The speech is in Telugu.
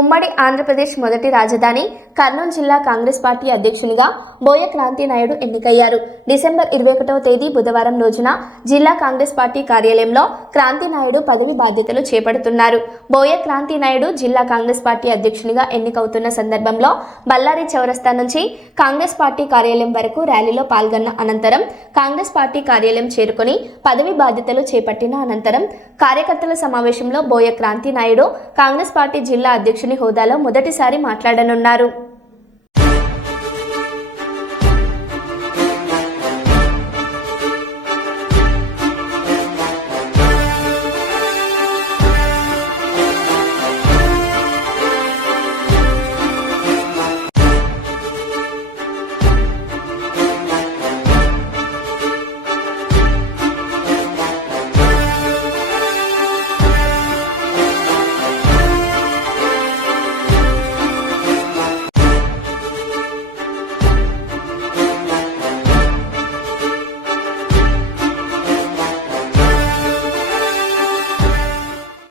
ఉమ్మడి ఆంధ్రప్రదేశ్ మొదటి రాజధాని కర్నూలు జిల్లా కాంగ్రెస్ పార్టీ అధ్యక్షునిగా బోయ క్రాంతి నాయుడు ఎన్నికయ్యారు. డిసెంబర్ 21వ తేదీ బుధవారం రోజున జిల్లా కాంగ్రెస్ పార్టీ కార్యాలయంలో క్రాంతి నాయుడు పదవి బాధ్యతలు చేపడుతున్నారు. బోయ క్రాంతి నాయుడు జిల్లా కాంగ్రెస్ పార్టీ అధ్యక్షునిగా ఎన్నికవుతున్న సందర్భంలో బళ్ళారి చౌరస్తా నుంచి కాంగ్రెస్ పార్టీ కార్యాలయం వరకు ర్యాలీలో పాల్గొన్న అనంతరం కాంగ్రెస్ పార్టీ కార్యాలయం చేరుకొని పదవి బాధ్యతలు చేపట్టిన అనంతరం కార్యకర్తల సమావేశంలో బోయ క్రాంతి నాయుడు కాంగ్రెస్ పార్టీ జిల్లా అధ్యక్షుని హోదాలో మొదటిసారి మాట్లాడనున్నారు.